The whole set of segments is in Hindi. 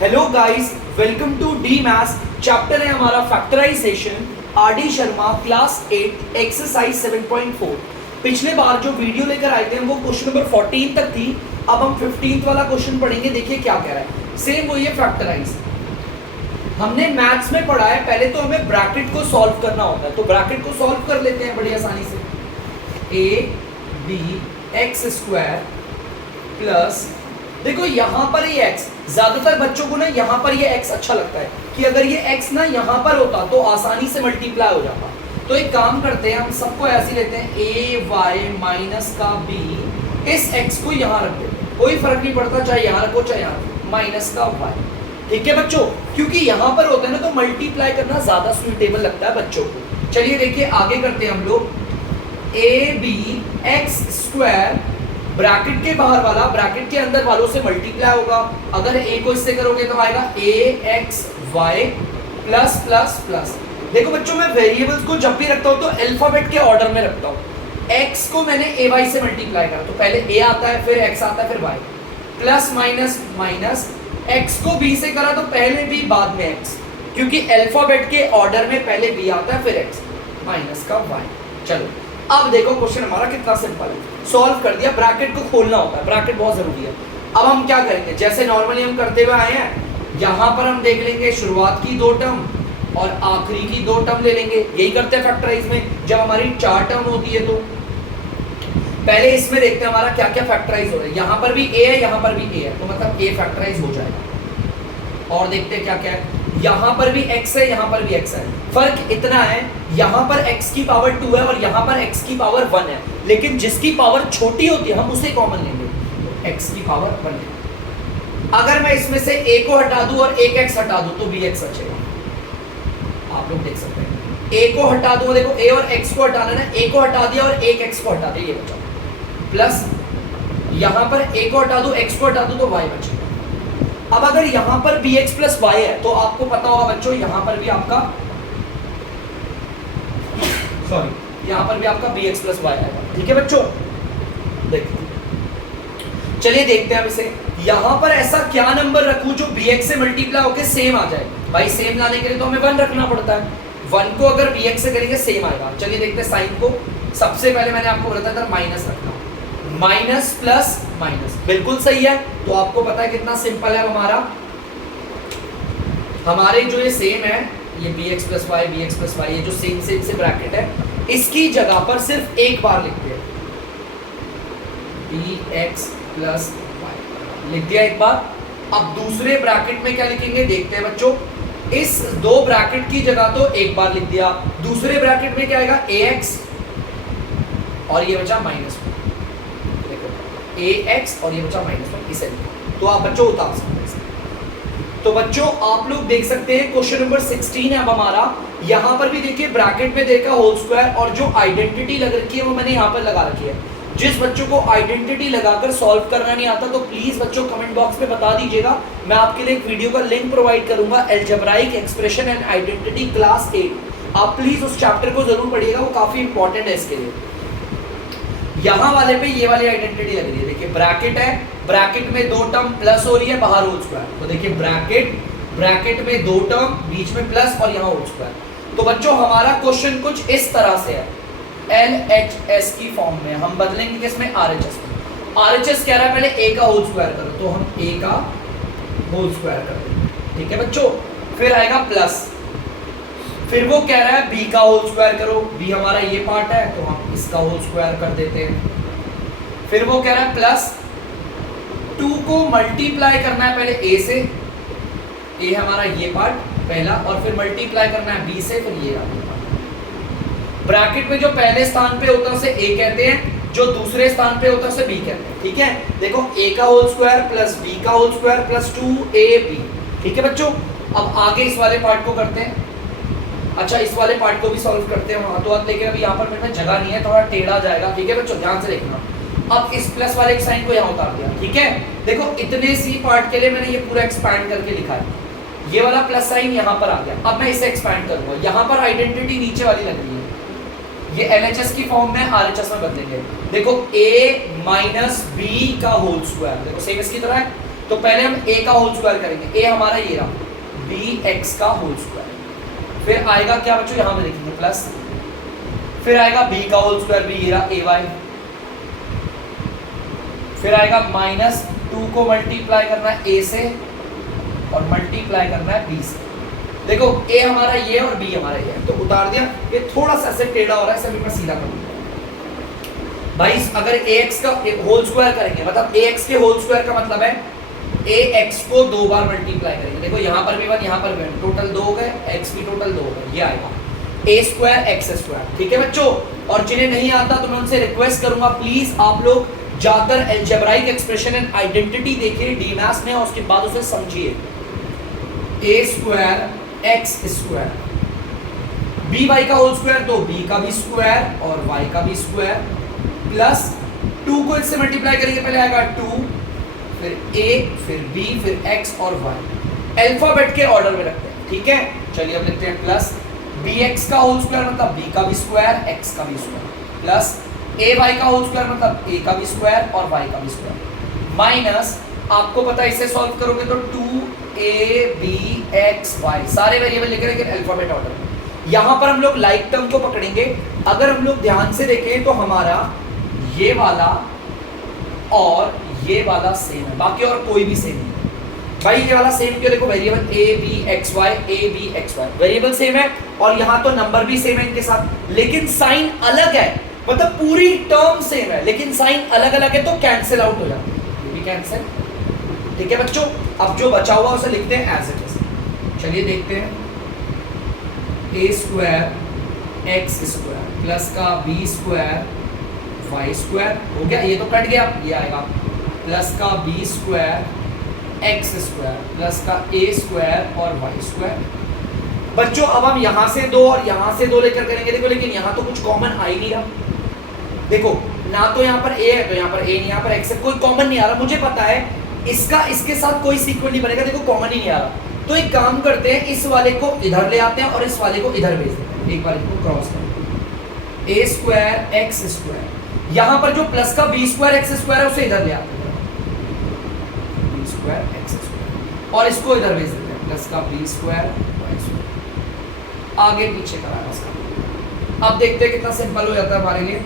Hello guys, welcome to the maths. Chapter है हमारा factorisation. R D. Sharma, class 8, exercise 7.4। पिछले बार जो वीडियो लेकर आए थे वो क्वेश्चन नंबर 14 तक थी। अब हम 15th वाला क्वेश्चन पढ़ेंगे। देखिए क्या कह रहा है, सेम वही है फैक्टराइज। हमने मैथ्स में पढ़ा है, पहले तो हमें ब्रैकेट को सॉल्व करना होता है, तो ब्रैकेट को सॉल्व कर लेते हैं बड़ी आसानी से। A B X square plus, देखो यहाँ पर ये x, ज्यादातर बच्चों को ना यहाँ पर ये x अच्छा लगता है कि अगर ये x ना यहाँ पर होता तो आसानी से मल्टीप्लाई हो जाता। तो एक काम करते हैं, हम सबको ऐसे लेते हैं, a y माइनस का b, इस x को यहाँ रख देते हैं, कोई फर्क नहीं पड़ता चाहे यहाँ रखो चाहे यहाँ रखो, माइनस का y। ठीक है बच्चों, क्योंकि यहाँ पर होता है ना तो मल्टीप्लाई करना ज्यादा सुइटेबल लगता है बच्चों को। चलिए देखिए आगे करते हैं हम लोग। A B X square, bracket के बाहर वाला ब्रैकेट के अंदर वालों से मल्टीप्लाई होगा। अगर a को इससे करोगे तो आएगा ax y plus plus plus. देखो बच्चों, मैं वेरिएबल्स को जब भी रखता हूँ तो अल्फाबेट के ऑर्डर में रखता हूँ। x को मैंने ay से मल्टीप्लाई करा तो पहले a आता है, फिर x आता है, फिर y। Plus minus minus, x को b से करा तो पहले b बाद में x, क्योंकि अल्फाबेट के ऑर्डर में पहले b आता है फिर x, माइनस का y। चलो अब देखो क्वेश्चन हमारा कितना सिंपल है, सॉल्व कर दिया। ब्रैकेट को खोलना होता है, ब्रैकेट बहुत जरूरी है। अब हम क्या करेंगे, जैसे नॉर्मली हम करते हुए आए हैं, यहाँ पर हम देख लेंगे शुरुआत की दो टर्म और आखिरी की दो टर्म ले लेंगे। यही करते हैं फैक्टराइज में, जब हमारी चार टर्म होती है तो पहले इसमें देखते हैं हमारा क्या क्या फैक्टराइज हो रहा है। यहाँ पर भी a है, यहाँ पर भी a है, तो मतलब a फैक्टराइज हो जाएगा। और देखते हैं क्या क्या है, यहाँ पर भी x है, यहाँ पर भी x है। फर्क इतना है, यहाँ पर x की पावर 2 है और यहाँ पर x की पावर 1 है, लेकिन जिसकी पावर छोटी होती है हम उसे कॉमन लेंगे, तो x की पावर 1 है। अगर मैं इसमें से a को हटा दूं और एक x हटा दूं तो bx बचेगा। आप लोग देख सकते हैं, a को हटा दूं, देखो a और x को हटाना है, a को हटा दिया और एक x को हटा दिया, ये बचा। प्लस यहाँ पर a को हटा दूं, x को हटा दूं तो y बचेगा। अब अगर यहाँ पर bx प्लस y है तो आपको पता होगा बच्चों, यहाँ पर भी आपका यहाँ पर भी आपका bx प्लस y आएगा। ठीक है बच्चों, देखिए चलिए देखते हैं अब इसे। यहाँ पर ऐसा क्या नंबर रखूं जो bx से मल्टीप्लाई होकर सेम आ जाए। भाई सेम लाने के लिए तो हमें 1 रखना पड़ता है, 1 को अगर bx से करेंगे सेम आएगा। चलिए देखते हैं साइन को। सबसे पहले मैंने आपको बताया था माइनस रखना, माइनस प्लस माइनस, बिल्कुल सही है। तो आपको पता है कितना सिंपल है हमारे जो ये सेम है, ये bx प्लस y, ये जो सेम से ब्रैकेट है, इसकी जगह पर सिर्फ एक बार लिखते हैं, bx प्लस y लिख दिया एक बार। अब दूसरे ब्रैकेट में क्या लिखेंगे देखते हैं बच्चों। इस दो ब्रैकेट की जगह तो एक बार लिख दिया, दूसरे ब्रैकेट में क्या आएगा ax और ये बचा माइनस, ax और ये बचा -1, इसे तो आप बच्चों उतार सकते हैं। तो बच्चों आप लोग देख सकते हैं क्वेश्चन नंबर 16 है अब हमारा। यहाँ पर भी देखिए ब्रैकेट में देखा होल स्क्वायर और जो आइडेंटिटी लग रखी है वो मैंने यहाँ पर लगा रखी है। जिस बच्चों को आइडेंटिटी लगाकर सॉल्व करना नहीं आता तो प्लीज बच्चों कमेंट बॉक्स में बता दीजिएगा, मैं आपके लिए एक वीडियो का लिंक प्रोवाइड करूंगा, algebraic expression and identity class 8। आप प्लीज उस चैप्टर को जरूर पढ़िएगा, वो काफी इंपॉर्टेंट है इसके लिए। यहाँ वाले पे ये वाली आइडेंटिटी लग रही है, देखिए ब्रैकेट है, ब्रैकेट में दो टर्म प्लस हो रही है, बाहर होल स्क्वायर, तो देखिए ब्रैकेट में दो टर्म, बीच में प्लस और यहाँ होल स्क्वायर। तो बच्चों हमारा क्वेश्चन कुछ इस तरह से है, LHS की फॉर्म में। हम बदलेंगे किसमें, RHS में। RHS कह रहा है पहले a का होल स्क्वायर करो, तो हम a का होल स्क्वायर कर देंगे। ठीक है बच्चों, फिर आएगा प्लस, फिर वो कह रहा है b का होल स्क्वायर करो, b हमारा ये पार्ट है तो हम इसका होल स्क्वायर कर देते हैं। फिर वो कह रहा है प्लस 2 को मल्टीप्लाई करना है पहले a से, a हमारा ये पार्ट पहला, और फिर मल्टीप्लाई करना है b से, फिर ये ब्रैकेट में जो पहले स्थान पे होता है उसे a कहते हैं, जो दूसरे स्थान पे होता है उसे b कहते हैं। ठीक है, देखो a का होल स्क्वायर प्लस b का होल स्क्वायर प्लस 2ab। ठीक है बच्चों, अब आगे इस वाले पार्ट को करते हैं। अच्छा इस वाले पार्ट को भी सॉल्व करते हैं हाथों हाथ, लेकिन अभी यहाँ पर मेरे में जगह नहीं है, थोड़ा टेढ़ा जाएगा। ठीक है बच्चों, ध्यान से देखना। अब इस प्लस वाले एक साइन को यहाँ उतार दिया। ठीक है, देखो इतने सी पार्ट के लिए मैंने ये पूरा एक्सपैंड करके लिखा है, ये वाला प्लस साइन यहाँ पर आ गया। अब मैं इसे एक्सपैंड करूंगा, यहाँ पर आइडेंटिटी नीचे वाली लग रही है, ये LHS की फॉर्म में RHS में बदलेंगे। देखो a माइनस b का होल स्क्वायर, देखो सेम इसकी तरह है, तो पहले हम a का होल स्क्वायर करेंगे, a हमारा ये रहा bx का होल स्क्वायर, फिर आएगा क्या बच्चों यहां पे लिखेंगे प्लस, फिर आएगा b का होल स्क्वायर भी ये रहा ay, फिर आएगा माइनस 2 को मल्टीप्लाई करना है a से और मल्टीप्लाई करना है b से। देखो a हमारा ये और b हमारा ये है, तो उतार दिया, ये थोड़ा सा ऐसे टेढ़ा हो रहा है, इसे मैं सीधा करूंगा भाई। अगर ax का होल स्क्वायर करेंगे, मतलब ax के होल स्क्वायर का मतलब है ax को 2 बार मल्टीप्लाई करेंगे। देखो यहाँ पर भी 1, यहाँ पर भी 1, टोटल 2 हो गए, x भी टोटल 2 हो गए, ये आएगा a स्क्वायर x स्क्वायर। ठीक है बच्चों, और जिन्हें नहीं आता तो मैं उनसे रिक्वेस्ट करूंगा प्लीज आप लोग जाकर अलजेब्राइक एक्सप्रेशन एंड आइडेंटिटी देखिए डीमैथ्स में, और उसके बाद उसे समझिए। a square x square, by का होल स्क्वायर तो b का भी स्क्वायर और y का भी स्क्वायर, प्लस 2 को इससे मल्टीप्लाई करेंगे, पहले आएगा 2, फिर a, फिर b, फिर x और y, अल्फाबेट के ऑर्डर में रखते हैं। ठीक है, चलिए अब लिखते हैं प्लस bx का होल स्क्वायर मतलब b का भी स्क्वायर, x का भी स्क्वायर, प्लस ay का होल स्क्वायर मतलब a का भी स्क्वायर और y का भी स्क्वायर, माइनस आपको पता है इसे सॉल्व करोगे तो 2abxy, सारे वेरिएबल लिखे लेकिन अल्फाबेट ऑर्डर में। यहां पर हम लोग लाइक टर्म को पकड़ेंगे। अगर हम लोग ध्यान से देखें तो हमारा ये वाला और ये वाला सेम है, बाकी और कोई भी सेम नहीं भाई। ये वाला सेम क्यों, देखो वेरिएबल abxy वेरिएबल सेम है और यहाँ तो नंबर भी सेम है इनके साथ, लेकिन साइन अलग है, मतलब पूरी टर्म सेम है लेकिन साइन अलग अलग है, तो कैंसिल आउट हो जाता है, ये भी कैंसिल। ठीक है बच्चों, अब जो बचा हुआ उसे लिखते हैं एज इट इज। चलिए देखते हैं, a square x square plus का b स्क्वायर y स्क्वायर हो गया, ये तो कट गया, ये आएगा प्लस का b square x square plus का a स्क्वायर और y स्क्वायर। बच्चों अब हम यहाँ से 2 और यहाँ से 2 लेकर करेंगे, देखो लेकिन यहाँ तो कुछ कॉमन आ ही नहीं रहा। देखो ना तो यहाँ पर a है तो यहाँ पर a नहीं, यहाँ पर x है, कोई कॉमन नहीं आ रहा। मुझे पता है इसका इसके साथ कोई सीक्वेंस नहीं बनेगा, देखो कॉमन ही नहीं आ रहा। तो एक काम करते हैं, इस वाले को इधर ले आते हैं और इस वाले को इधर भेज देते हैं, एक बार इसको क्रॉस करते हैं, a स्क्वायर x स्क्वायर, यहाँ पर जो प्लस का b स्क्वायर x स्क्वायर है उसे इधर ले आते हैं, b स्क्वायर x स्क्वायर, और इसको इधर भेज देते हैं, प्लस का b स्क्वायर y स्क्वायर, आगे पीछे कराना इसका। अब देखते हैं कितना सिंपल हो जाता है हमारे लिए।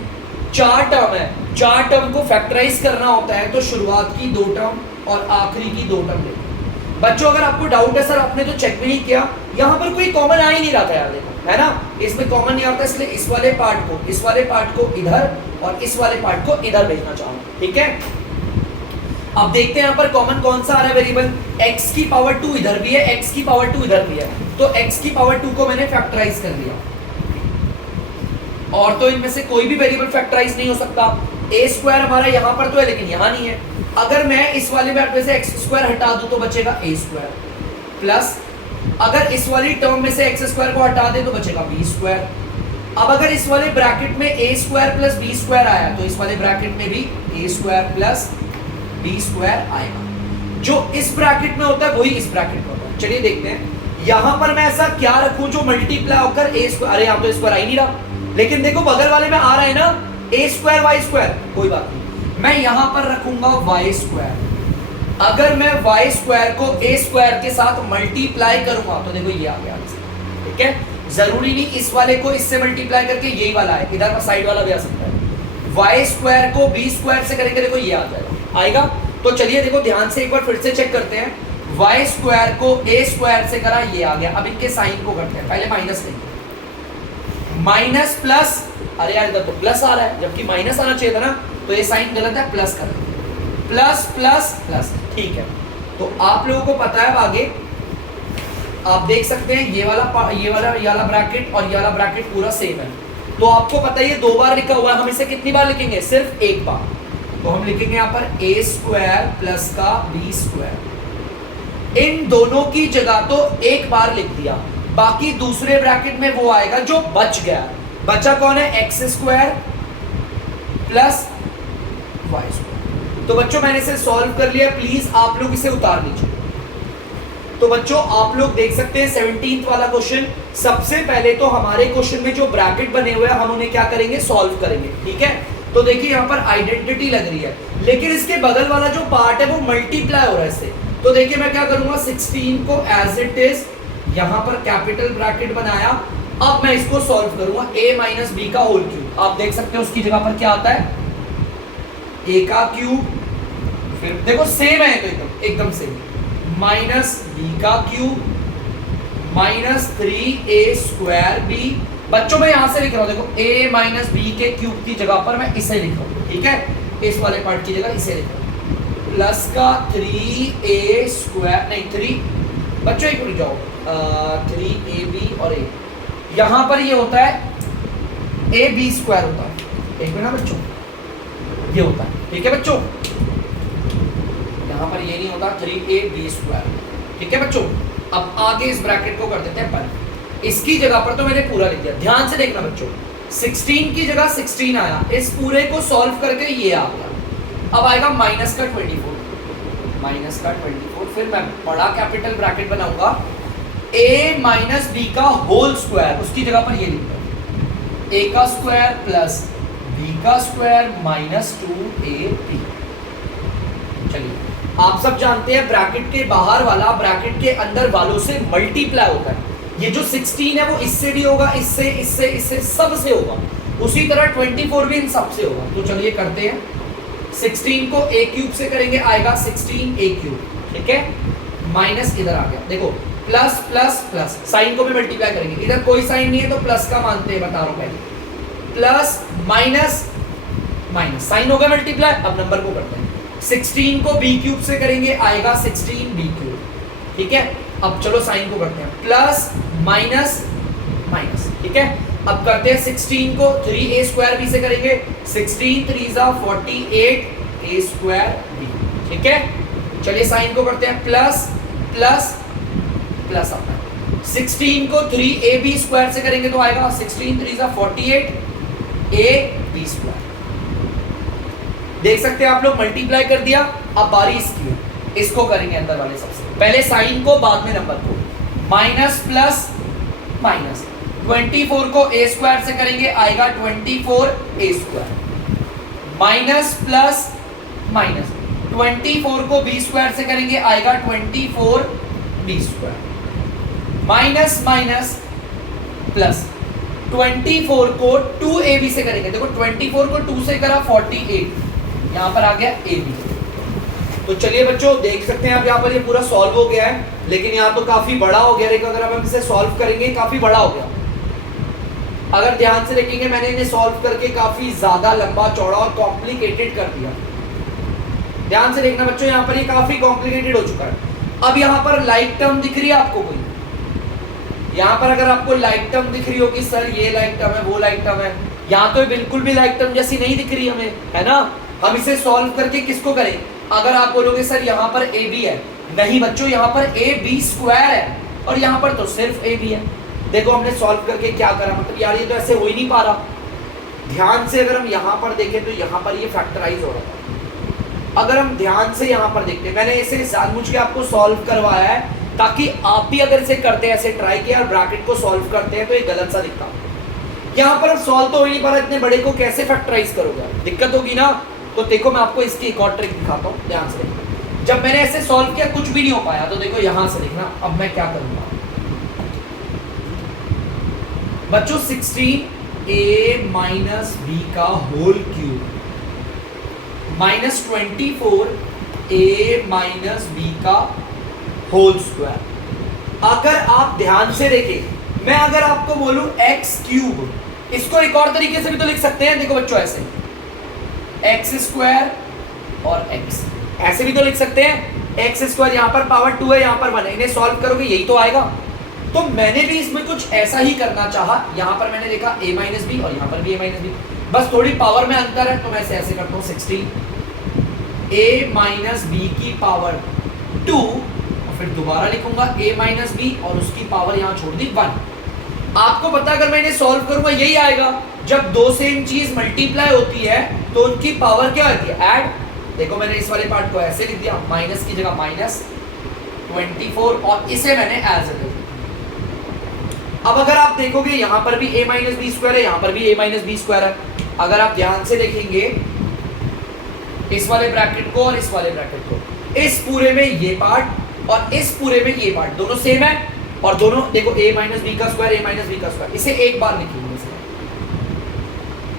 4 टर्म है, 4 टर्म को फैक्टराइज करना होता है तो शुरुआत की 2 टर्म और आखिरी की 2 टर्म लेते हैं। बच्चों अगर आपको डाउट है सर आपने तो चेक भी नहीं किया, यहाँ पर कोई कॉमन आ ही नहीं रहा था यार, देखो है ना, इसमें कॉमन नहीं आता, इसलिए इस वाले पार्ट को इधर और इस वाले पार्ट को इधर भेजना चाहूंगा। ठीक है, अब देखते हैं यहाँ पर कॉमन कौन सा आ रहा है वेरिएबल। x की पावर 2 इधर भी है, x की पावर 2 इधर भी है, तो x की पावर 2 को मैंने फैक्टराइज कर दिया, और तो इनमें से कोई भी वेरिएबल फैक्टराइज नहीं हो सकता। a स्क्वायर हमारा यहाँ पर तो है लेकिन यहाँ नहीं है, अगर मैं इस वाले में से x स्क्वायर हटा दूं तो बचेगा a स्क्वायर, प्लस अगर इस वाली टर्म में से x स्क्वायर को हटा दे तो बचेगा b स्क्वायर। अब अगर इस वाले ब्रैकेट में a square plus b square आया तो इस वाले ब्रैकेट में भी a square plus b square आएगा। जो इस ब्रैकेट में होता है वही इस ब्रैकेट में होता है। चलिए देखते हैं, यहाँ पर मैं ऐसा क्या रखूं जो मल्टीप्लाई होकर a स्क्वायर, अरे यहाँ तो स्क्वायर आ ही नहीं रहा, लेकिन देखो बगल वाले में आ रहा है ना a स्क्वायर y स्क्वायर, कोई बात नहीं, मैं यहां पर रखूंगा y स्क्वायर। अगर मैं y स्क्वायर को a स्क्वायर के साथ मल्टीप्लाई करूंगा तो देखो ये आ गया। ठीक है, जरूरी नहीं इस वाले को इससे मल्टीप्लाई करके यही वाला है, इधर साइड वाला भी आ सकता है। y स्क्वायर को b स्क्वायर से करेंगे, देखो ये आ जाएगा, आएगा। तो चलिए देखो ध्यान से एक बार फिर से चेक करते हैं, y स्क्वायर को a स्क्वायर से करा, ये आ गया। अब इनके साइन को करते हैं, पहले माइनस लेंगे, माइनस प्लस, अरे यार इधर तो प्लस आ रहा है जबकि माइनस आना चाहिए था ना, तो ये साइन गलत है, प्लस कर प्लस प्लस प्लस। ठीक है, तो आप लोगों को पता है आगे आप देख सकते हैं ये वाला ब्रैकेट और ये वाला ब्रैकेट पूरा सेम है, तो आपको पता है ये 2 बार लिखा हुआ है, हम इसे कितनी बार लिखेंगे, सिर्फ 1 बार। तो हम लिखेंगे यहाँ पर a स्क्वायर प्लस का b स्क्वायर, इन दोनों की जगह तो 1 बार लिख दिया, बाकी दूसरे ब्रैकेट में वो आएगा जो बच गया। बचा कौन है, x square plus y square. तो बच्चों मैंने इसे सॉल्व कर लिया, प्लीज आप लोग इसे उतार लीजिए। तो बच्चों आप लोग देख सकते हैं 17th वाला क्वेश्चन। सबसे पहले तो हमारे क्वेश्चन में जो ब्रैकेट बने हुए हैं हम उन्हें क्या करेंगे, सॉल्व करेंगे। ठीक है, तो देखिए यहाँ पर आइडेंटिटी लग रही है, लेकिन इसके बगल वाला जो पार्ट है वो मल्टीप्लाई हो रहा है इससे, तो देखिए मैं क्या करूंगा, 16 को एज इट इज यहां पर कैपिटल ब्रैकेट बनाया। अब मैं इसको सॉल्व करूंगा, a माइनस बी का होल क्यूब। आप देख सकते हो उसकी जगह पर क्या आता है, a का क्यूब, फिर देखो सेम है तो एकदम सेम, माइनस b का cube minus 3a square b। बच्चों मैं यहां से लिख रहा हूं, देखो a माइनस बी के क्यूब की जगह पर मैं इसे लिख रहा हूं, ठीक है, इस वाले पार्ट की जगह इसे लिख रहा हूं, प्लस का 3a स्क्वायर, नहीं 3, बच्चों एक रुक जाओ, 3ab और a, यहां पर ये होता है ab स्क्वायर होता है, एक मिनट बच्चों, ये होता है, ठीक है बच्चों, यहां पर ये नहीं होता 3ab स्क्वायर, ठीक है बच्चों। अब आगे इस ब्रैकेट को कर देते हैं बंद। इसकी जगह पर तो मैंने पूरा लिख दिया, ध्यान से देखना बच्चों, 16 की जगह 16 आया, इस पूरे को सॉल्व करके ये आ गया। अब आएगा माइनस का 24, माइनस का 24, फिर मैं बड़ा कैपिटल ब्रैकेट बनाऊंगा, a माइनस बी का होल स्क्वायर, उसकी जगह पर ये लिखता हूं, a का स्क्वायर प्लस b का स्क्वायर माइनस 2ab। चलिए आप सब जानते हैं ब्रैकेट के बाहर वाला ब्रैकेट के अंदर वालों से मल्टीप्लाई होता है। ये जो 16 है वो इससे भी होगा, इससे इससे इससे सब से होगा, उसी तरह 24 भी इन सब से होगा। तो चलिए करते हैं, 16 को a क्यूब से करेंगे, आएगा 16a क्यूब, ठीक है, माइनस इधर आ गया, देखो प्लस प्लस प्लस, साइन को भी मल्टीप्लाई करेंगे, इधर कोई साइन नहीं है तो प्लस का मानते हैं, बता रहा हूं पहले, प्लस माइनस माइनस, साइन हो गया मल्टीप्लाई। अब नंबर को करते हैं, 16 को b क्यूब से करेंगे, आएगा 16b क्यूब, ठीक है। अब चलो साइन को करते हैं, प्लस माइनस माइनस, ठीक है। अब करते हैं 16 को 3a स्क्वायर b से करेंगे, 16 3 जा 48 a स्क्वायर b, ठीक है। चलिए साइन को करते हैं, प्लस प्लस प्लस अपना 16 को 3ab स्क्वायर से करेंगे तो आएगा 16 3 जा 48 a b स्क्वायर। देख सकते हैं आप लोग, मल्टीप्लाई कर दिया। अब बारी इसकी है, इसको करेंगे अंदर वाले सबसे पहले, साइन को बाद में नंबर को, माइनस प्लस माइनस, 24 को a स्क्वायर से करेंगे, आएगा 24a square, minus plus minus, 24 को b स्क्वायर से करेंगे, आएगा 24b square, minus minus plus, 24 को 2ab से करेंगे, देखो 24 को 2 से करा 48, यहाँ पर आ गया ए बी। तो चलिए बच्चों देख सकते हैं आप यहाँ पर ये पूरा सॉल्व हो गया है, लेकिन यहाँ तो काफी बड़ा हो गया, लेकिन अगर हम इसे सॉल्व करेंगे काफी बड़ा हो गया। अगर ध्यान से देखेंगे मैंने इन्हें सॉल्व करके काफी ज्यादा लंबा चौड़ा और कॉम्प्लिकेटेड कर दिया। ध्यान से देखना बच्चों, यहाँ पर ये काफी कॉम्प्लिकेटेड हो चुका है। अब यहाँ पर लाइक टर्म दिख रही है आपको कोई, यहाँ पर अगर आपको लाइक टर्म दिख रही हो कि सर ये लाइक टर्म है वो लाइक टर्म है, यहाँ तो बिल्कुल भी लाइक टर्म जैसी नहीं दिख रही हमें, है ना। हम इसे सॉल्व करके किसको करें, अगर आप बोलोगे सर यहाँ पर ए बी है, नहीं बच्चों यहाँ पर ए बी स्क्वायर है और यहाँ पर तो सिर्फ ए बी है। देखो हमने सॉल्व करके क्या करा, मतलब यार ये तो ऐसे हो ही नहीं पा रहा। ध्यान से अगर हम यहाँ पर देखें तो यहाँ पर ये फैक्टराइज हो रहा था। अगर हम ध्यान से यहाँ पर देखते हैं, मैंने इसे जानबूझ के आपको सॉल्व करवाया है ताकि आप भी अगर इसे करते हैं, ऐसे ट्राई किया और ब्रैकेट को सॉल्व करते हैं तो ये गलत सा दिखता। यहाँ पर सॉल्व तो हो ही नहीं पा रहा, इतने बड़े को कैसे फैक्टराइज करोगे, दिक्कत होगी ना। तो देखो मैं आपको इसकी एक और ट्रिक दिखाता हूँ, ध्यान से देखो। जब मैंने ऐसे सॉल्व किया कुछ भी नहीं हो पाया, तो देखो यहाँ से देखना, अब मैं क्या करूँगा बच्चों, 16a माइनस बी का whole cube minus 24a minus B का होल स्क्वायर। अगर आप ध्यान से देखें, मैं अगर आपको बोलूं x क्यूब, इसको एक और तरीके से भी तो लिख सकते हैं, देखो बच्चों ऐसे एक्स स्क्वायर और x, ऐसे भी तो लिख सकते हैं। एक्स स्क्वायर यहाँ पर पावर 2 है, यहाँ पर 1 है, इन्हें सॉल्व करोगे यही तो आएगा। तो मैंने भी इसमें कुछ ऐसा ही करना चाहा, यहाँ पर मैंने लिखा a माइनस बी और यहाँ पर भी a माइनस बी, बस थोड़ी पावर में अंतर है, तो मैं ऐसे करता हूँ 16 a माइनस बी की पावर 2, और फिर दोबारा लिखूंगा a माइनस बी और उसकी पावर यहाँ छोड़ दी 1। आपको पता अगर मैं इन्हें सॉल्व करूंगा यही आएगा। जब दो सेम चीज मल्टीप्लाई होती है तो उनकी पावर क्या होती है, ऐड। देखो मैंने इस वाले पार्ट को ऐसे लिख दिया, माइनस की जगह माइनस 24 और इसे मैंने एज इट इज। अब अगर आप देखोगे यहाँ पर भी a माइनस बी स्क्वायर है, यहाँ पर भी a माइनस बी स्क्वायर है। अगर आप ध्यान से देखेंगे इस वाले ब्रैकेट को और इस वाले ब्रैकेट को, इस पूरे में ये पार्ट और इस पूरे में ये पार्ट दोनों सेम है, और दोनों देखो a माइनस बी का स्क्वायर, a माइनस बी का स्क्वायर, इसे एक बार लिखेंगे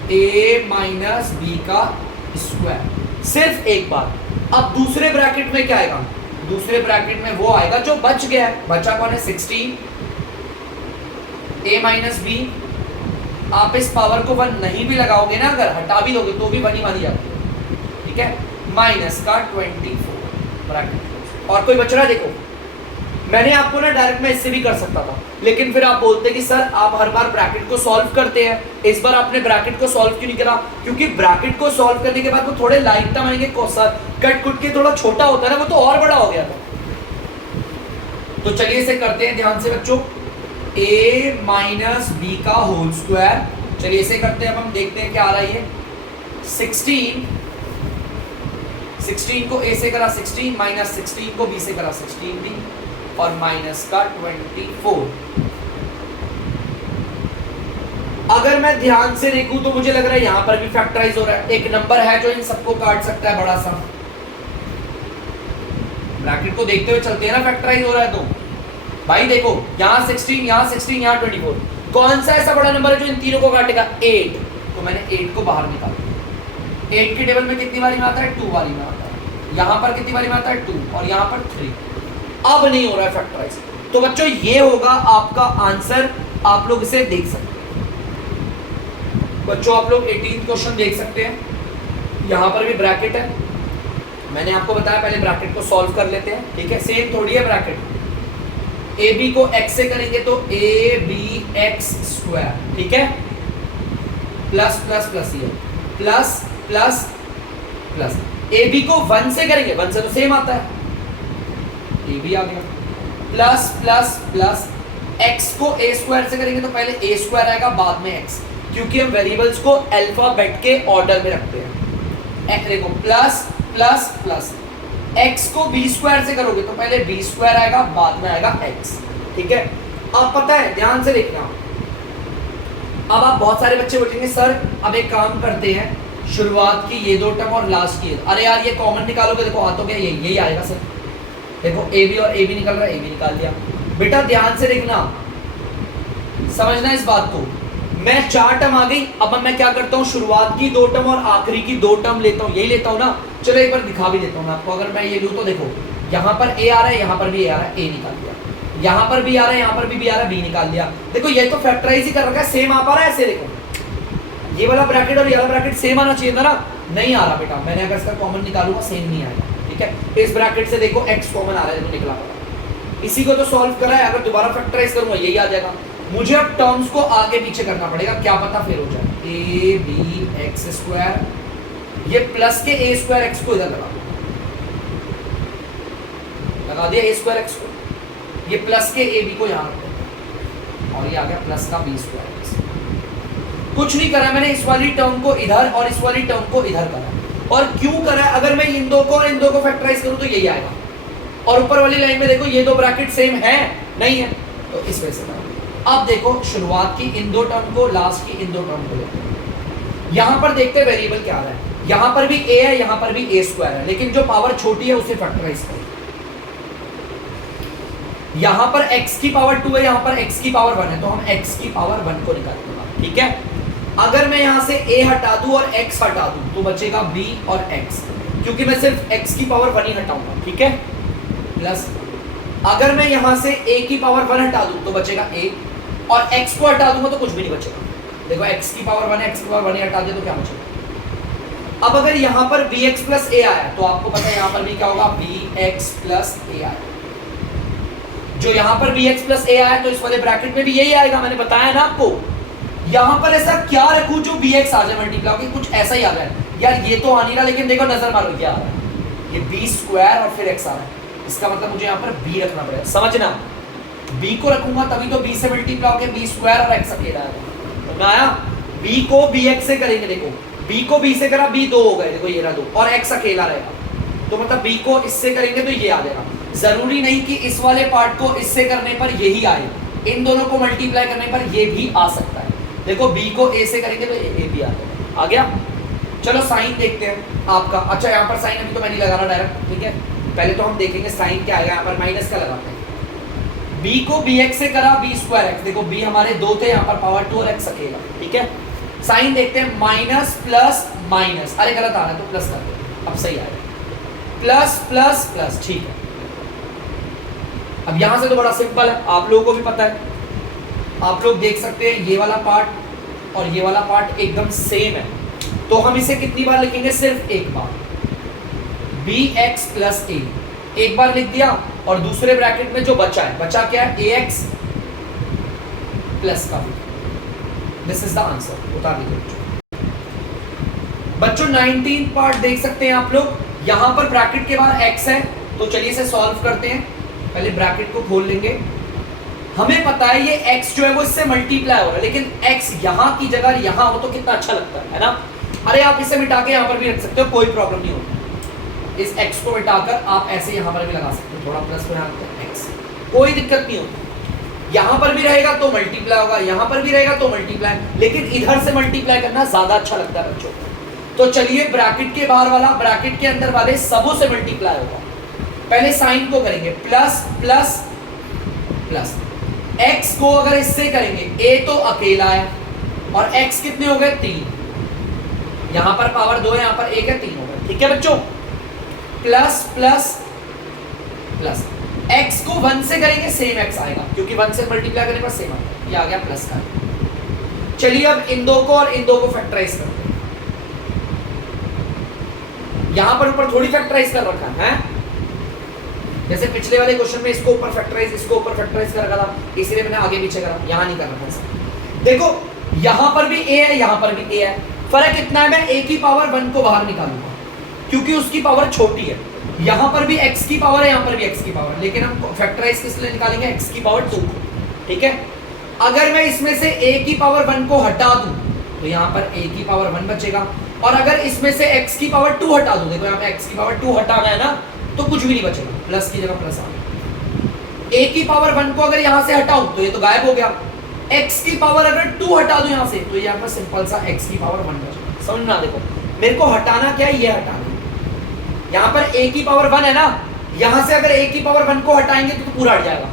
a माइनस बी का स्क्वायर, सिर्फ एक बार। अब दूसरे ब्रैकेट में क्या आएगा, दूसरे ब्रैकेट में वो आएगा जो बच गया है। बचा कौन है, 16 a माइनस बी। आप इस पावर को 1 नहीं भी लगाओगे ना, अगर हटा भी दोगे तो भी 1 ही मानी जाती है, ठीक है। माइनस का 24 ब्रैकेट, और कोई बच रहा है, देखो मैंने आपको ना डायरेक्ट में इससे भी कर सकता था, लेकिन फिर आप बोलते कि सर आप हर बार ब्रैकेट को सॉल्व करते हैं, इस बार आपने ब्रैकेट को सॉल्व क्यों नहीं करा? क्योंकि ब्रैकेट को सॉल्व करने के बाद वो थोड़े लाइक टर्म आएंगे, कट कुट के थोड़ा छोटा होता है ना, वो तो और बड़ा हो गया था। तो चलिए इसे करते हैं ध्यान से बच्चों, a माइनस बी का होल स्क्वायर। चलिए इसे करते हैं, अब हम देखते हैं क्या आ रहा है। ये 16 को a से करा 16, माइनस 16 को b से करा 16b, और माइनस का 24। अगर मैं ध्यान से देखूं तो मुझे लग रहा है यहां पर भी फैक्टराइज हो रहा है। एक नंबर है जो इन सबको काट सकता है, बड़ा सा। ब्रैकेट को देखते हुए चलते हैं ना, फैक्टराइज हो रहा है तो भाई देखो, यहां 16, यहां 16, यहां 24, कौन सा ऐसा बड़ा नंबर है जो इन तीनों को काटेगा? 8। तो मैंने 8 को बाहर निकाला। 8 के टेबल में कितनी बारी में आता है? 2 बारी में आता है। यहां पर कितनी बारी में आता है? 2, और यहां पर 3। अब नहीं हो रहा है फैक्टराइज। तो बच्चों ये होगा आपका आंसर, आप लोग इसे देख सकते हैं। बच्चों आप लोग 18th क्वेश्चन देख सकते हैं, यहां पर भी ब्रैकेट है। मैंने आपको बताया पहले ब्रैकेट को सॉल्व कर लेते हैं, ठीक है। सेम थोड़ी है ब्रैकेट, ए बी को x से करेंगे तो ए बी एक्स स्क्वायर, ठीक है, प्लस प्लस प्लस, ये plus plus plus. A B को 1 से करेंगे, 1 से तो सेम आता है, ए बी आ गया, प्लस प्लस प्लस। x को a स्क्वायर से करेंगे तो पहले a स्क्वायर आएगा, बाद में x, क्योंकि हम वेरिएबल्स को अल्फाबेट के ऑर्डर में रखते हैं। देखो प्लस प्लस प्लस। x को b स्क्वायर से करोगे तो पहले b स्क्वायर आएगा, बाद में आएगा x, ठीक है। अब पता है, ध्यान से देखना। अब आप बहुत सारे बच्चे बोलेंगे सर अब एक काम करते हैं, शुरुआत की ये 2 टर्म और लास्ट की, अरे यार ये कॉमन निकालोगे, देखो आ तो गया, यही आएगा सर। देखो ए बी और ए बी निकल रहा है, ए बी निकाल दिया। बेटा ध्यान से देखना, समझना इस बात को। मैं 4 टर्म आ गई, अब मैं क्या करता हूँ, शुरुआत की 2 टर्म और आखिरी की 2 टर्म लेता हूँ, यही लेता हूँ ना। चलो एक बार दिखा भी देता हूँ मैं आपको। अगर मैं ये लूँ तो देखो, यहाँ पर a आ रहा है, यहाँ पर भी a आ रहा है, a निकाल दिया। यहाँ पर भी आ रहा है, यहाँ पर भी b आ रहा है, b निकाल दिया। देखो ये तो फैक्टराइज ही कर रखा है, सेम आ पा रहा है ऐसे। देखो ये वाला ब्रैकेट और ये वाला ब्रैकेट सेम आना चाहिए था ना, नहीं आ रहा बेटा। मैंने अगर इसका कॉमन निकालूंगा सेम नहीं आएगा, ठीक है। इस ब्रैकेट से देखो x कॉमन आ रहा है, देखो निकला पड़ा, इसी को तो सॉल्व करा है। अगर दोबारा फैक्टराइज करूंगा यही आ जाएगा। मुझे अब टर्म्स को आगे पीछे करना पड़ेगा, क्या पता फिर हो जाए। ए बी एक्स स्क्वायर, ये प्लस के ए स्क्वायर एक्स को इधर लगा दिया, ए स्क्वायर एक्स को, ये प्लस के ए बी को यहाँ रख दिया, और ये आ गया प्लस का बी स्क्वायर एक्स। कुछ नहीं करा मैंने, इस वाली टर्म को इधर और इस वाली टर्म को इधर करा। और क्यों करा? अगर मैं इन दो को और इन दो को फैक्टराइज करूं तो यही आएगा। और ऊपर वाली लाइन में देखो ये 2 ब्रैकेट सेम है, नहीं है, तो इस वजह से। अब देखो शुरुआत की इन 2 टर्म को, लास्ट की इन 2 टर्म को लेते हैं। यहां पर देखते हैं वेरिएबल क्या आ रहा है। यहां पर भी a है, यहां पर भी a स्क्वायर है, लेकिन जो पावर छोटी है उसे फैक्टराइज करें। यहां पर x की पावर 2 है, यहां पर x की पावर 1 है, तो हम x की पावर 1 को निकालेंगे, ठीक है। अगर मैं यहां से a हटा दूं और x हटा दूं तो बचेगा b और x, क्योंकि मैं सिर्फ x की पावर 1 ही हटाऊंगा, ठीक है। प्लस अगर मैं यहां से a की पावर 1 हटा दूं तो बचेगा a, और x को हटा दूंगा तो कुछ भी नहीं बचेगा। देखो x की पावर 1 है, x की पावर 1 ही हटा दिया तो क्या बचेगा। अब अगर यहां पर bx प्लस a आया तो आपको पता है यहां पर भी क्या होगा, bx प्लस a आया। जो यहां पर bx प्लस a आया तो इस वाले ब्रैकेट में भी यही आएगा, मैंने बताया ना आपको। यहां पर ऐसा क्या रखूं जो bx आ जाए मल्टीप्लाई होके, कुछ ऐसा ही आ जाए। यार ये तो आ नहीं रहा, लेकिन देखो नजर मारो क्या आ रहा है, ये b स्क्वायर और फिर x आ रहा है, इसका मतलब मुझे यहाँ पर b रखना पड़ेगा, समझना। b को रखूंगा तभी तो b से मल्टीप्लाई होके b स्क्वायर और x अकेला आएगा। तो मैं आया, b को bx से करेंगे, देखो b को b से करा, b 2 हो गए, देखो ये रहा 2, और x अकेला रहेगा, तो मतलब b को इससे करेंगे तो ये आ जाएगा। जरूरी नहीं कि इस वाले पार्ट को इससे करने पर यही आए, इन दोनों को मल्टीप्लाई करने पर ये भी आ सकता है। देखो b को a से करेंगे तो a भी आ जाएगा, आ गया। चलो साइन देखते हैं आपका। अच्छा यहाँ पर साइन अभी तो मैं नहीं लगा रहा डायरेक्ट, ठीक है। पहले तो हम देखेंगे साइन क्या आएगा, यहाँ पर माइनस का लगाते हैं। b को bx से करा b स्क्वायर x, देखो b हमारे 2 थे, यहाँ पर पावर 2 और x अकेला, ठीक है। साइन देखते हैं, माइनस प्लस माइनस, अरे गलत आ रहा है तो प्लस कर दो, अब सही आ रहा है, प्लस प्लस प्लस, ठीक है। अब यहां से तो बड़ा सिंपल है, आप लोगों को भी पता है, आप लोग देख सकते हैं ये वाला पार्ट और ये वाला पार्ट एकदम सेम है, तो हम इसे कितनी बार लिखेंगे, सिर्फ एक बार, bx प्लस a, एक बार लिख दिया, और दूसरे ब्रैकेट में जो बचा है, बचा क्या है, ax प्लस का b, this is the answer, उतार दीजिए बच्चों। 19 पार्ट देख सकते हैं आप लोग, यहां पर ब्रैकेट के बाद x है, तो चलिए इसे सॉल्व करते हैं। पहले ब्रैकेट को खोल लेंगे, हमें पता है ये x जो है वो इससे मल्टीप्लाई हो रहा है, लेकिन x यहां की जगह यहां हो तो कितना अच्छा लगता है ना। अरे आप इसे मिटा के यहां पर भी रख सकते हो, कोई प्रॉब्लम नहीं होती, इस x को मिटाकर आप ऐसे यहां पर भी लगा सकते हो, थोड़ा प्लस को यहाँ x, कोई दिक्कत नहीं होती। यहां पर भी रहेगा तो मल्टीप्लाई होगा, यहां पर भी रहेगा तो मल्टीप्लाई, लेकिन इधर से मल्टीप्लाई करना ज्यादा अच्छा लगता है बच्चों। तो चलिए ब्रैकेट के बाहर वाला ब्रैकेट के अंदर वाले सबों से मल्टीप्लाई होगा। पहले साइन को करेंगे, प्लस प्लस प्लस, x को अगर इससे करेंगे, a तो अकेला है और x कितने हो गए, 3, यहां पर पावर 2 है, यहां पर 1 है, 3 हो गए, ठीक है बच्चों। प्लस प्लस प्लस, x को 1 से करेंगे सेम x आएगा, क्योंकि 1 से मल्टीप्लाई करने पर सेम आता है, ये आ गया प्लस का। चलिए अब इन दो को और इन दो को फैक्टराइज करते हैं। यहां पर ऊपर थोड़ी फैक्टराइज कर रखा है, जैसे पिछले वाले क्वेश्चन में इसको ऊपर फैक्टराइज, इसको ऊपर फैक्टराइज कर रखा था, इसलिए मैंने आगे पीछे करा, यहां नहीं कर रखा ऐसा। देखो यहां पर भी a है, यहां पर भी a है, फर्क इतना है, मैं a की पावर 1 को बाहर निकालूंगा क्योंकि उसकी पावर छोटी है। यहां पर भी x की पावर है, यहां पर भी x की पावर है, लेकिन हम फैक्टराइज किस लिए निकालेंगे, x की पावर 2, ठीक है। अगर मैं इसमें से a की पावर 1 को हटा दूं तो यहां पर a की पावर 1 बचेगा, और अगर इसमें से x की पावर 2 हटा दूं, देखो यहां पे x की पावर 2 हटा गया ना, तो कुछ भी नहीं बचेगा, प्लस की जगह प्लस आ गया। a की पावर 1 को अगर यहां से हटाऊं तो ये तो गायब हो गया, x की पावर अगर 2 हटा दूं यहां से, तो यहां पर सिंपल सा x की पावर 1 बचेगा। समझना, देखो मेरे को हटाना क्या है, ये हटाना, यहां पर a की पावर 1 है ना, यहां से अगर a की पावर 1 को हटाएंगे तो पूरा हट जाएगा,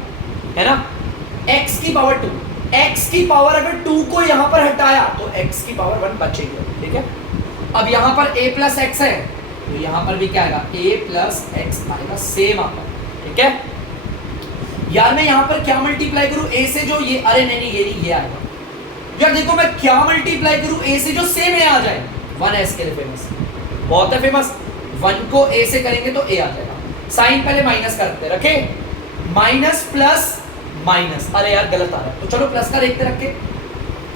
है ना। x की पावर 2, x की पावर अगर 2 को यहां पर हटाया तो x की पावर 1 बचेगी, ठीक है। अब यहां पर a प्लस x है, तो यहां पर भी क्या आएगा, a प्लस x आएगा, सेम आता है, ठीक है। यार मैं यहां पर क्या मल्टीप्लाई करूं, a से जो ये, अरे नहीं ये नहीं, ये आएगा। यार देखो मैं क्या मल्टीप्लाई करूं, a से जो सेम है आ जाए, 1s के लिए फेमस, बहुत है फेमस। 1 को a से करेंगे तो a आ जाएगा। साइन पहले माइनस करते रखे, माइनस प्लस माइनस, अरे यार गलत आ रहा है, तो चलो प्लस का देखते रखे,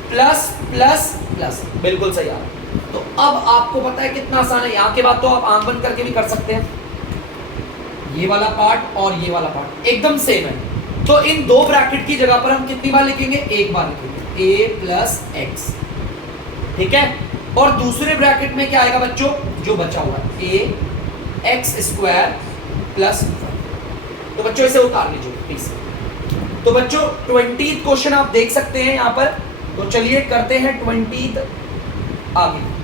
प्लस प्लस प्लस, बिल्कुल सही आ रहा है। तो अब आपको पता है कितना आसान है, यहाँ के बाद तो आप आंख बंद करके भी कर सकते हैं, ये वाला पार्ट और ये वाला पार्ट एकदम सेम है। तो इन दो ब्रैकेट की जगह पर हम कितनी बार लिखेंगे, एक बार लिखेंगे, a प्लस एक्स, ठीक है। और दूसरे ब्रैकेट में क्या आएगा बच्चों, जो बचा हुआ है, a एक्स स्क्वायर प्लस, तो बच्चों इसे उतार लीजिए प्लीज। तो बच्चों 20th क्वेश्चन आप देख सकते हैं यहाँ पर, तो चलिए करते हैं 20th आगे।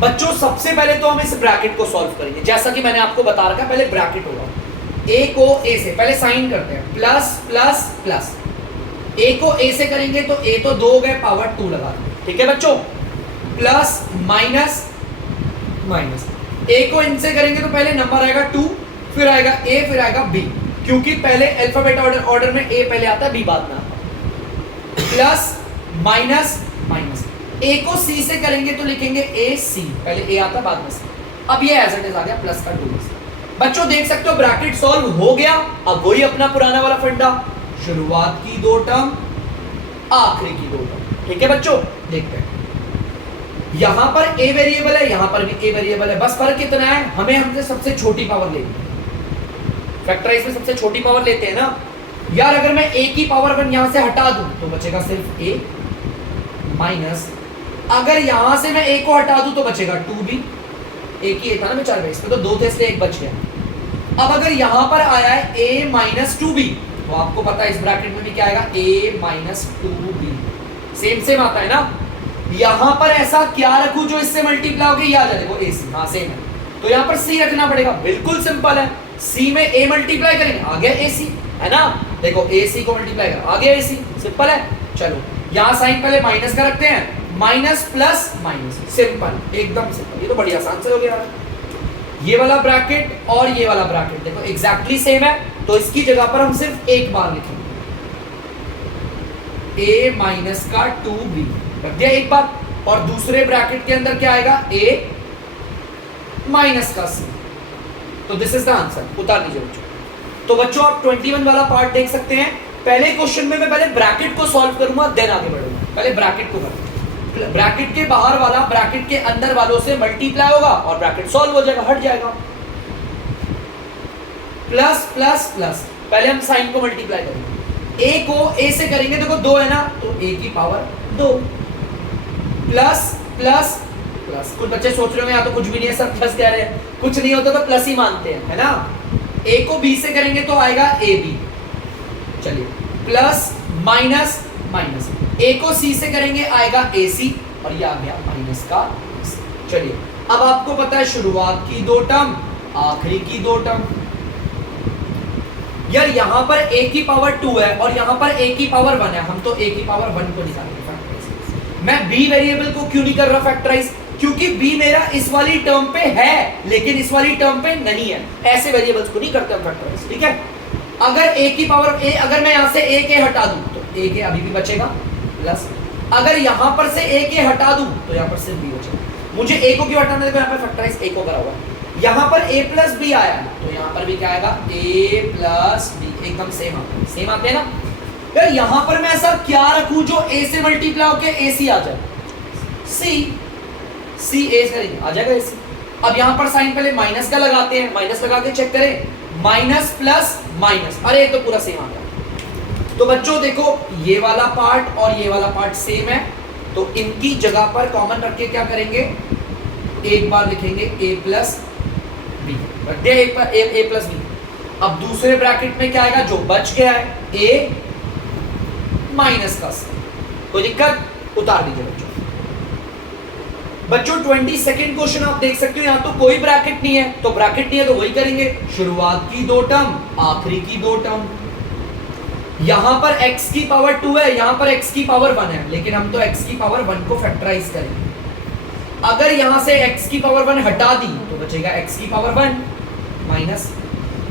बच्चों सबसे पहले तो हम इस ब्रैकेट को सॉल्व करेंगे, जैसा कि मैंने आपको बता रखा, पहले ब्रैकेट होगा, a को a से पहले साइन करते हैं, प्लस प्लस प्लस, a को a से करेंगे तो a तो 2 हो गए, पावर 2 लगा दें, ठीक है बच्चों। प्लस माइनस माइनस, a को इनसे करेंगे तो पहले नंबर आएगा 2, फिर आएगा a, फिर आएगा b, क्योंकि पहले अल्फाबेट ऑर्डर में a पहले आता है, b बाद में आता है। प्लस माइनस माइनस, a को c से करेंगे तो लिखेंगे ac, पहले a आता है बाद में c। अब ये एज इट इज आ गया प्लस का 2। बच्चों देख सकते हो ब्रैकेट सॉल्व हो गया। अब वही अपना पुराना वाला फंडा, शुरुआत की 2 टर्म, आखिरी की 2 टर्म, ठीक है बच्चों। देखते हैं यहां पर a वेरिएबल है, यहां पर भी a वेरिएबल है, बस फर्क कितना है, हमें हमसे सबसे छोटी पावर लेनी है, फैक्टराइज में सबसे छोटी पावर लेते हैं ना यार। अगर मैं a की पावर 1 यहां से हटा दूं तो बचेगा सिर्फ a, माइनस अगर यहां से मैं a को हटा दूं तो बचेगा 2b, एक ही था ना बेचारे में, इसमें तो 2 थे इसलिए 1 बच गया। अब अगर यहां पर आया है a माइनस 2b, तो आपको पता है इस ब्रैकेट में भी क्या आएगा, a minus 2b, same same आता है ना। यहां पर ऐसा क्या रखूं जो इससे मल्टीप्लाई होकर ये आ जाए, देखो ac, हाँ सेम है। तो यहाँ पर सी रखना पड़ेगा, बिल्कुल सिंपल है। सी में ए मल्टीप्लाई करेंगे, आ गया ए सी, है ना। देखो ए सी को मल्टीप्लाई कर, आ गया ए सी, सिंपल है। चलो यहाँ साइन पहले माइनस का रखते हैं, माइनस प्लस माइनस, सिंपल, एकदम सिंपल। ये तो बढ़िया आसान से हो गया। ये वाला ब्रैकेट और ये वाला ब्रैकेट देखो एग्जैक्टली सेम है, तो इसकी जगह पर हम सिर्फ एक बार लिखेंगे, a माइनस का 2b रख दिया एक बार, और दूसरे ब्रैकेट के अंदर क्या आएगा, a माइनस का c। तो दिस इज द आंसर, उतार दीजिए बच्चों। तो बच्चों आप 21 वाला पार्ट देख सकते हैं। पहले क्वेश्चन में मैं पहले ब्रैकेट को सॉल्व करूंगा, देन आगे बढ़ूंगा। पहले ब्रैकेट को करूंगा, ब्रैकेट के बाहर वाला ब्रैकेट के अंदर वालों से मल्टीप्लाई होगा और ब्रैकेट सॉल्व हो जाएगा, हट जाएगा। प्लस प्लस प्लस, पहले हम साइन को मल्टीप्लाई करेंगे, a को a से करेंगे, देखो 2 है ना, तो a की पावर 2, प्लस प्लस प्लस। कुछ बच्चे सोच रहे होंगे यहाँ तो कुछ भी नहीं है, सब प्लस कह रहे हैं, कुछ नहीं होता तो प्लस ही मानते हैं, है ना। a को b से करेंगे तो आएगा ab, चलिए प्लस माइनस माइनस, a को c से करेंगे आएगा ac, और ये आ गया माइनस का ac। चलिए अब आपको पता है शुरुआत की 2 टर्म, आखिरी की 2 टर्म। यार यहाँ पर a की पावर 2 है और यहाँ पर a की पावर 1 है, हम तो a की पावर 1 को निकालेंगे फैक्टराइज। मैं b वेरिएबल को क्यों नहीं कर रहा फैक्टराइज, क्योंकि b मेरा इस वाली टर्म पे है लेकिन इस वाली टर्म पे नहीं है, ऐसे वेरिएबल्स को नहीं करते हम फैक्टराइज, ठीक है। अगर a की पावर a, अगर मैं यहाँ से a के हटा दूं तो a के अभी भी बचेगा प्लस, अगर यहाँ पर से a के हटा दूं तो यहाँ पर सिर्फ b बचेगा। मुझे a को क्यों हटाना, देखो यहाँ पर फैक्टराइज a को करा हुआ है, यहाँ पर a प्लस बी आया तो यहाँ पर भी क्या आएगा, a प्लस बी, एकदम सेम आते हैं ना। यार यहाँ पर मैं ऐसा क्या रखूं जो a से मल्टीप्लाई होके a c आ जाए, c a से आ जाएगा a c। अब यहाँ पर साइन पहले माइनस का लगाते हैं, माइनस लगा के चेक करें, माइनस प्लस माइनस, अरे तो पूरा सेम आ गया। तो बच्चों देखो ये वाला पार्ट और ये वाला पार्ट सेम है, तो इनकी जगह पर कॉमन रख के क्या करेंगे, एक बार लिखेंगे a प्लस बी, रख दिया एक बार a प्लस बी। अब दूसरे ब्रैकेट में क्या आएगा, जो बच गया है a माइनस का c, कोई दिक्कत, उतार दीजिए बच्चों। बच्चों 22nd क्वेश्चन आप देख सकते हो, यहाँ तो कोई ब्रैकेट नहीं है, तो ब्रैकेट नहीं है तो वही करेंगे, शुरुआत की 2 टर्म, आखिरी की 2 टर्म। यहाँ पर x की पावर 2 है, यहाँ पर x की पावर 1 है, लेकिन हम तो x की पावर 1 को फैक्टराइज करेंगे। अगर यहाँ से x की पावर 1 हटा दी तो बचेगा x की पावर 1 माइनस,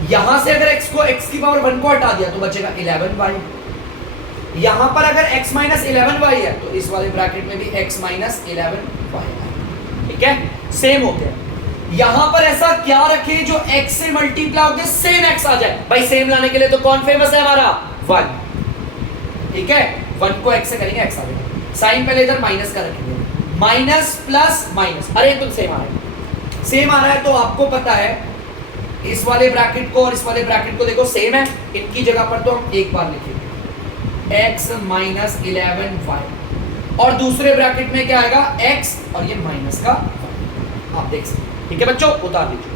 यहाँ से अगर x की पावर 1 को हटा दिया तो बचेगा 11y। यहाँ पर अगर x माइनस 11y है तो इस वाले ब्रैकेट में भी x माइनस 11y है, ठीक है, सेम हो गया। यहाँ पर ऐसा क्या रखे जो x से मल्टीप्लाई होकर सेम x आ जाए, भाई सेम लाने के लिए तो कौन फेमस है हमारा, 1, ठीक है। 1 को x से करेंगे x आ जाएगा, साइन पहले इधर माइनस का रखेंगे, माइनस प्लस माइनस, अरे तुम सेम आ रहा है, तो आपको पता है इस वाले ब्रैकेट को और इस वाले ब्रैकेट को देखो सेम है, इनकी जगह पर तो हम एक बार लिखेंगे x माइनस 11y, और दूसरे ब्रैकेट में क्या आएगा x और ये माइनस का, आप देख सकते हैं, ठीक है बच्चों, उतार दीजिए।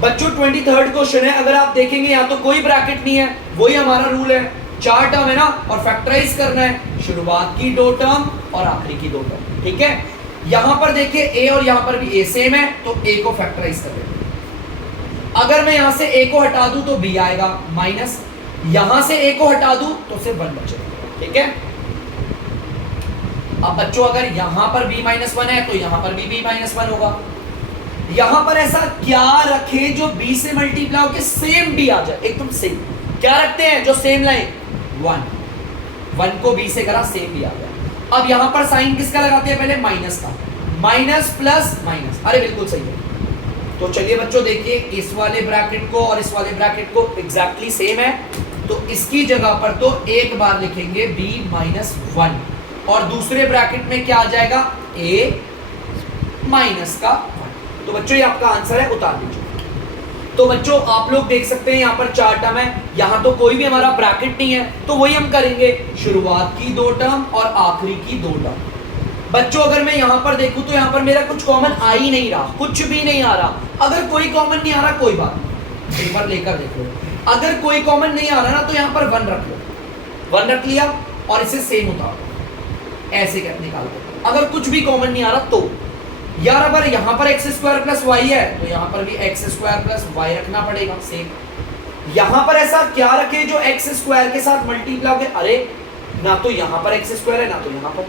बच्चों 23rd क्वेश्चन है, अगर आप देखेंगे यहाँ तो कोई ब्रैकेट नहीं है, वही हमारा रूल है, 4 टर्म है ना, और फैक्टराइज करना है, शुरुआत की 2 टर्म और आखिरी की 2 टर्म, ठीक है। यहाँ पर देखिए a और यहाँ पर भी a सेम है, तो a को फैक्टराइज कर देंगे। अगर मैं यहाँ से a को हटा दूं तो b आएगा माइनस, यहां से a को हटा दूं तो सिर्फ 1 बचेगा, ठीक है। अब बच्चों अगर यहां पर b माइनस 1 है तो यहां पर भी b माइनस 1 होगा। यहां पर ऐसा क्या रखें जो b से मल्टीप्लाई होकर सेम b आ जाए, एकदम सेम, क्या रखते हैं जो सेम लाए, 1 को b से करा सेम b आ गया। अब यहां पर साइन किसका लगाते हैं, पहले माइनस का, माइनस प्लस माइनस, अरे बिल्कुल सही है। तो चलिए बच्चों देखिए इस वाले ब्रैकेट को और इस वाले ब्रैकेट को एग्जैक्टली सेम है, तो इसकी जगह पर तो एक बार लिखेंगे b माइनस 1, और दूसरे ब्रैकेट में क्या आ जाएगा, a माइनस का 1। तो बच्चों ये आपका आंसर है, उतार दीजिए। तो बच्चों आप लोग देख सकते हैं यहाँ पर 4 टर्म है, यहाँ तो कोई भी हमारा ब्रैकेट नहीं है, तो वही हम करेंगे, शुरुआत की 2 टर्म और आखिरी की 2 टर्म। बच्चों अगर मैं यहाँ पर देखूं तो यहाँ पर मेरा कुछ कॉमन आ ही नहीं रहा, कुछ भी नहीं आ रहा। अगर कोई कॉमन नहीं आ रहा कोई बात नहीं, एक बार लेकर देखो, अगर कोई कॉमन नहीं आ रहा ना तो यहाँ पर 1 रख लो, 1 रख लिया और इसे सेम उतारो, ऐसे कर निकाल दो। अगर कुछ भी कॉमन नहीं आ रहा तो यार अगर यहाँ पर एक्स स्क्वायर प्लस वाई है तो यहाँ पर भी एक्स स्क्वायर प्लस वाई रखना पड़ेगा सेम। यहाँ पर ऐसा क्या रखे जो एक्स स्क्वायर के साथ मल्टीप्लाई हो गए, अरे ना तो यहाँ पर एक्स स्क्वायर है ना तो यहाँ पर,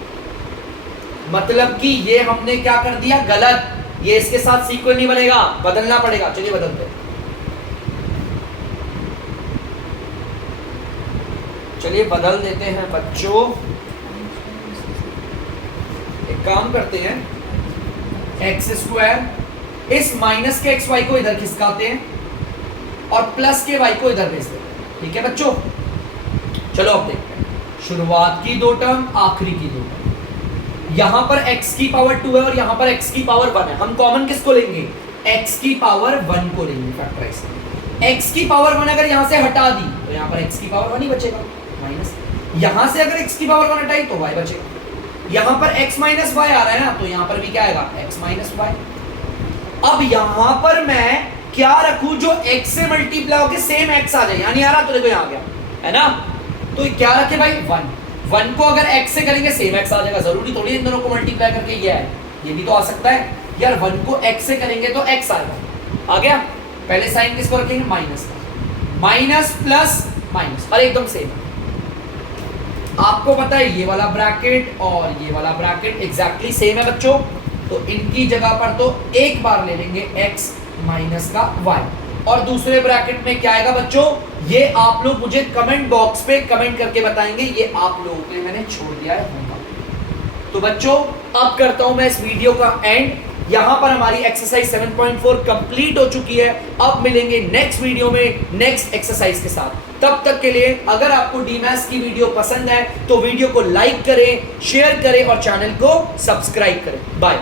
मतलब कि ये हमने क्या कर दिया गलत, ये इसके साथ सीक्वल नहीं बनेगा, बदलना पड़ेगा। चलिए बदलते हैं, चलिए बदल देते हैं बच्चों। एक काम करते हैं, एक्स स्क्वायर इस माइनस के एक्स वाई को इधर खिसकाते हैं और प्लस के वाई को इधर भेज देते हैं, ठीक है बच्चों। चलो अब देखते हैं, शुरुआत की दो टर्म आखिरी की दो टर्म, यहां पर x की पावर 2 है और यहां पर x की पावर 1 है। हम कॉमन किसको लेंगे, x की पावर 1 को लेंगे फैक्टराइज। x की पावर 1 अगर यहां से हटा दी तो यहां पर x की पावर 1 ही बचेगा माइनस, यहां से अगर x की पावर 1 हटाई तो y बचेगा। यहां पर x माइनस वाई आ रहा है ना, तो यहां पर भी क्या आएगा x माइनस वाई। अब यहां पर मैं क्या रखूं जो x से मल्टीप्लाई होकर सेम x आ जाए, यानी आ रहा तो देखो यहां आ गया है ना, तो क्या रखे भाई 1 को अगर x से करेंगे सेम x आ जाएगा, जरूरी थोड़ी इन दोनों को मल्टीप्लाई करके ये है, ये भी तो आ सकता है यार। 1 को x से करेंगे तो x आएगा, आ गया। पहले साइन किसको रखेंगे माइनस का, माइनस प्लस माइनस और एकदम सेम। आपको पता है ये वाला ब्रैकेट और ये वाला ब्रैकेट एग्जैक्टली सेम है बच्चों, तो इनकी जगह पर तो एक बार ले लेंगे x माइनस का y, और दूसरे ब्रैकेट में क्या आएगा बच्चों, ये आप लोग मुझे कमेंट बॉक्स पे कमेंट करके बताएंगे, ये आप लोगों के लिए मैंने छोड़ दिया है होमवर्क। तो बच्चों अब करता हूं मैं इस वीडियो का एंड, यहां पर हमारी एक्सरसाइज 7.4 कंप्लीट हो चुकी है। अब मिलेंगे नेक्स्ट वीडियो में नेक्स्ट एक्सरसाइज के साथ, तब तक के लिए अगर आपको डीमैथ्स की वीडियो पसंद है तो वीडियो को लाइक करें, शेयर करें और चैनल को सब्सक्राइब करें। बाय।